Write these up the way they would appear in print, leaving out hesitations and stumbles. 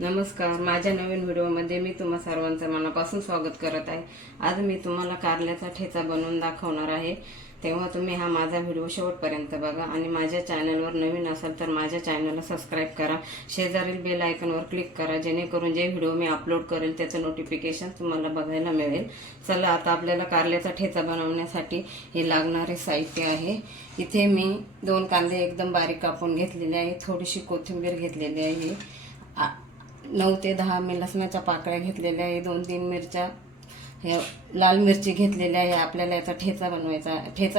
नमस्कार, माझ्या नवीन व्हिडिओमध्ये मी तुम्हा सर्वांचं मनापासून स्वागत करत आहे। आज मी तुम्हाला कारल्याचा ठेचा बनवून दाखवणार आहे, तेव्हा तुम्ही हा माझा व्हिडिओ शेवटपर्यंत बघा आणि माझ्या चॅनलवर नवीन असाल तर माझ्या चॅनलला सबस्क्राइब करा, शेजारील बेल आयकॉनवर क्लिक करा, जेणेकरून जे व्हिडिओ मी अपलोड करेल त्याचं नोटिफिकेशन तुम्हाला बघायला मिळेल। चला आता आपल्याला कारल्याचा ठेचा बनवण्यासाठी हे लागणारे साहित्य आहे। इथे मी 2 कांदे एकदम बारीक कापून घेतलेले आहे, थोडीशी कोथिंबीर घेतलेली आहे, 9 ते 10 मी लसणाच्या पाकळ्या घेतलेल्या आहे, 2-3 मिरच्या, हे लाल मिरची घेतलेली आहे। आपल्याला याचा ठेचा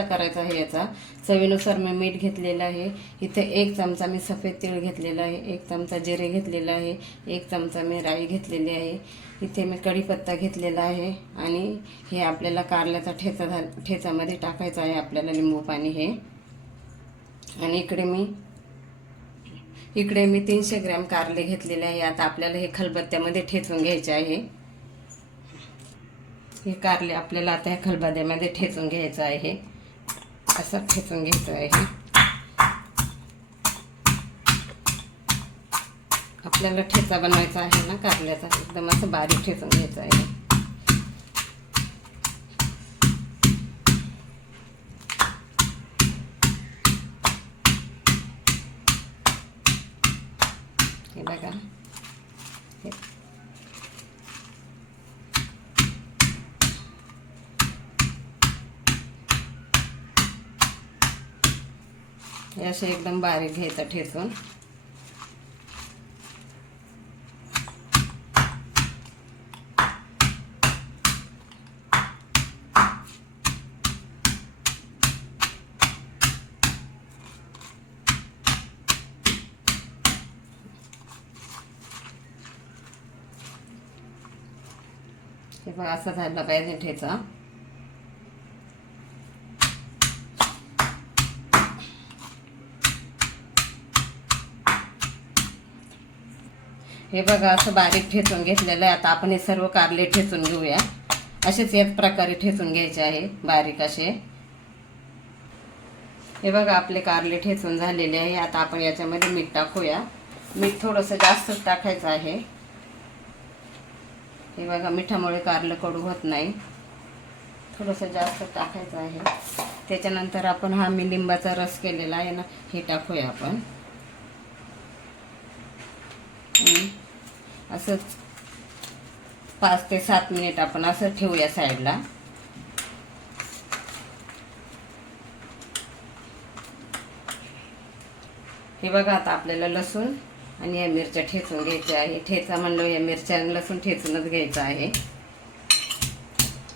करायचा आहे। याचा चवीनुसार मी मीठ घेतलेलं आहे। इथे 1 चमचा मी सफेद तीळ घेतलेला आहे, 1 चमचा जिरे घेतलेला आहे, 1 चमचा मी राई घेतलेली आहे, इथे मी कढीपत्ता घेतलेला आहे आणि हे आपल्याला कारल्याचा ठेचामध्ये टाकायचा आहे, आपल्याला लिंबू पाणी हे। आणि इकडे मी 300 ग्रॅम कारले घेतलेले आहे। आता आपल्याला हे खलबत्त्यामध्ये ठेचून घ्यायचे आहे। हे कारले आपल्याला आता ह्या खलबत्त्यामध्ये ठेचून घ्यायचं आहे, असं ठेचून घ्यायचं आहे। आपल्याला ठेचा बनवायचा आहे ना कारल्याचा, एकदम असं बारीक ठेचून घ्यायचं आहे। हे बघा, हे असे एकदम बारीक घ्यायचं ठेचून। हे बघा, असं झालं पाहिजे ठेचा। हे बघा, असं बारीक ठेचून घेतलेलं आहे। आता आपण हे सर्व कारले ठेचून घेऊया, असेच याच प्रकारे ठेचून घ्यायचे आहे, बारीक असे। हे बघा, आपले कारले ठेचून झालेले आहे। आता आपण याच्यामध्ये मीठ टाकूया, मीठ थोडंसं जास्तच टाकायचं आहे। हे बघा, मिठामुळे कारलं कडू होत नाही, थोडंसं जास्त टाकायचं आहे। त्याच्यानंतर आपण हा मी लिंबाचा रस केलेला आहे ना, हे टाकूया आपण। असं 5 ते 7 मिनिट आपण असं ठेवूया साईडला। हे बघा, आता आपल्याला लसूण आणि या मिरच्या ठेचून घ्यायच्या आहे। ठेचा म्हणलं या मिरच्या आणि लसूण ठेचूनच घ्यायचं आहे।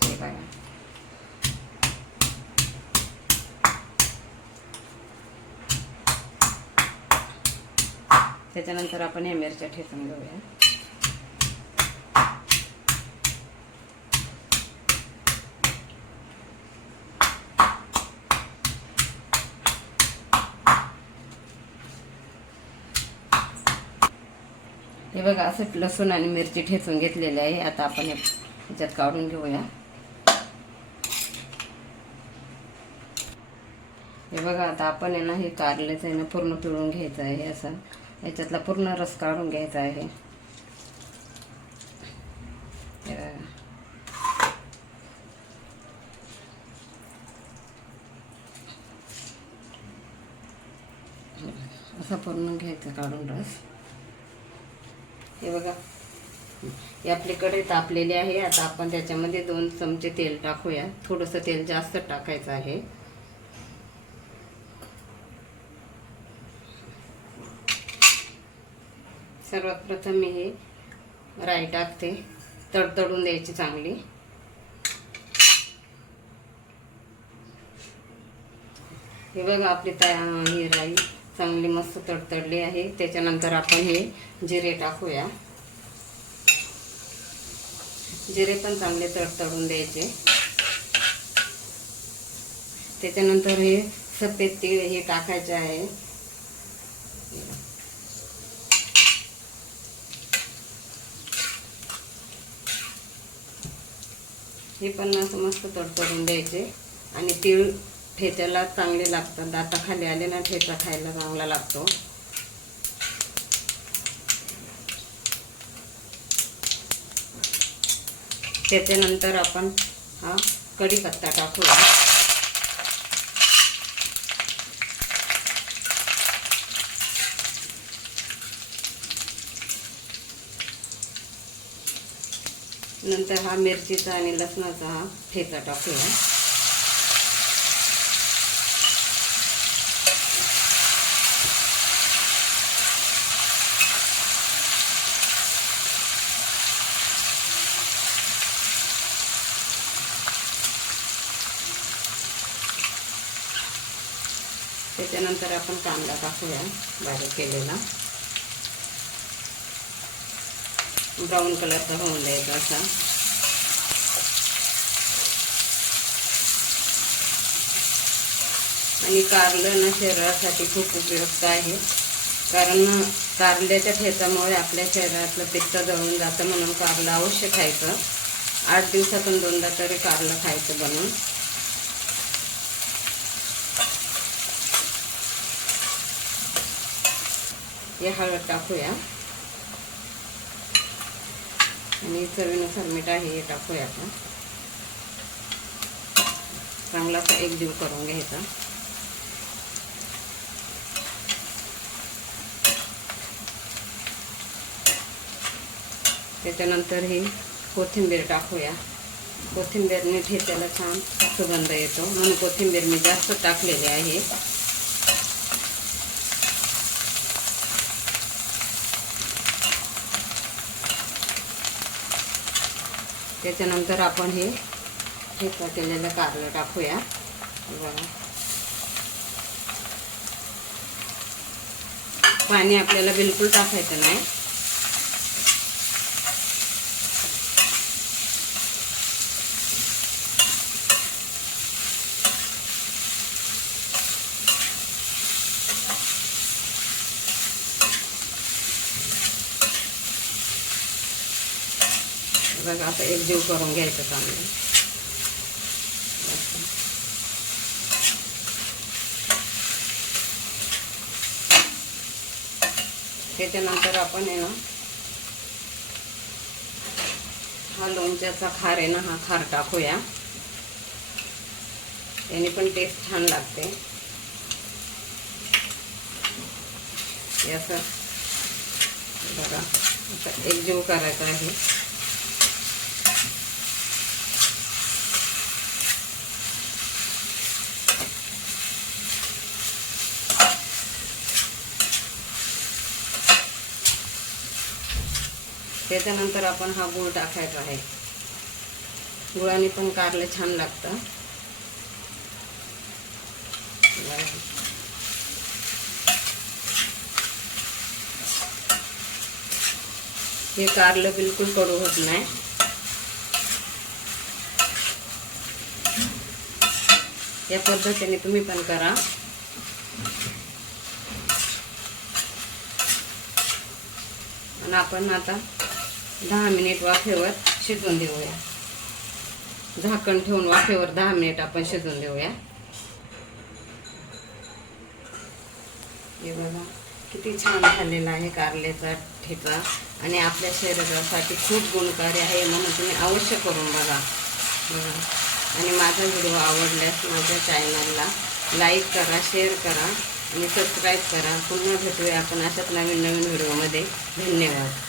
हे बघा, त्याच्यानंतर आपण या मिरच्या ठेचून घेऊया। हे बघा, असं लसूण आणि मिरची ठेचून घेतलेली आहे। आता आपण ह्याच्यात काढून घेऊया। हे बघा, आता आपण आहे ना हे कारल्याचं आहे ना पूर्ण पिळून घ्यायचं आहे, असं याच्यातला पूर्ण रस काढून घ्यायचा आहे। हे बघा, असं पूर्ण घ्यायचं काढून रस। हे बघा, हे आपली कढई तापलेली आहे। आता आपण त्याच्यामध्ये 2 चमचे तेल टाकूया, थोडंसं तेल जास्त टाकायचं आहे। सर्वात प्रथम मी हे राई टाकते, तडतडून द्यायची चांगली। हे बघा, आपली ही राई चांगली मस्त तडतडली आहे। त्याच्यानंतर आपण हे जिरे टाकूया, जिरे पण चांगले तडतडून द्यायचे। त्याच्यानंतर हे सफेद तीळ हे टाकायचे आहे। हे पण असं मस्त तडतडून द्यायचे आणि तीळ ठेच्याला चांगले लागतात, दाताखाली आले ना ठेचा खायला चांगला लागतो। त्याच्यानंतर आपण हा कढीपत्ता टाकूया. नंतर हा मिरचीचा आणि लसणाचा हा ठेचा टाकूया. त्याच्यानंतर आपण कांदा टाकूया बारीक केलेला. ब्राऊन कलरचा होऊन द्यायचा असा. आणि कारलं ना शरीरासाठी खूप उपयुक्त आहे, कारण कारल्याच्या ठेचामुळे आपल्या शरीरातलं पित्त जळून जातं, म्हणून कारलं अवश्य खायचं. 8 दिवसातून 2दा तरी कारलं खायचं बनवून. हे हळद टाकूया आणि चवीनुसार मीठ आहे हे टाकूया आपण. चांगला असा एकजीव करून घ्यायचा. त्याच्यानंतर ही कोथिंबीर टाकूया. कोथिंबीरने ठेच्याला छान सुगंध येतो, म्हणून कोथिंबीर मी जास्त टाकलेली आहे. त्याच्यानंतर आपण हे ठेचा केलेलं कारलं टाकूया. बघा, पाणी आपल्याला बिलकुल टाकायचं नाही. बघा, आता एकजीव करून घ्यायचं चांगलं. त्याच्यानंतर आपण आहे ना हा लोणच्याचा खार आहे ना, हा खार टाकूया. याने पण टेस्ट छान लागते. याचं बघा आता एकजीव करायचा आहे. त्याच्यानंतर आपण हा गूळ टाकायचा आहे. गुळाने पण कारले छान लागतं. हे कारलं बिलकुल कडू होत नाही. या पद्धतीने तुम्ही पण करा. आणि आपण आता 10 मिनिट वाफेवर शिजवून देऊया. झाकण ठेवून वाफेवर 10 मिनिट आपण शिजवून देऊया. हे बघा किती छान झालेला आहे कारल्याचा ठेचा, आणि आपल्या शरीरासाठी खूप गुणकारी आहे, म्हणून तुम्ही अवश्य करून बघा. आणि माझा व्हिडिओ आवडल्यास माझ्या चॅनलला लाईक करा, शेअर करा आणि सबस्क्राईब करा. पुन्हा भेटूया आपण अशाच नवीन व्हिडिओमध्ये. धन्यवाद.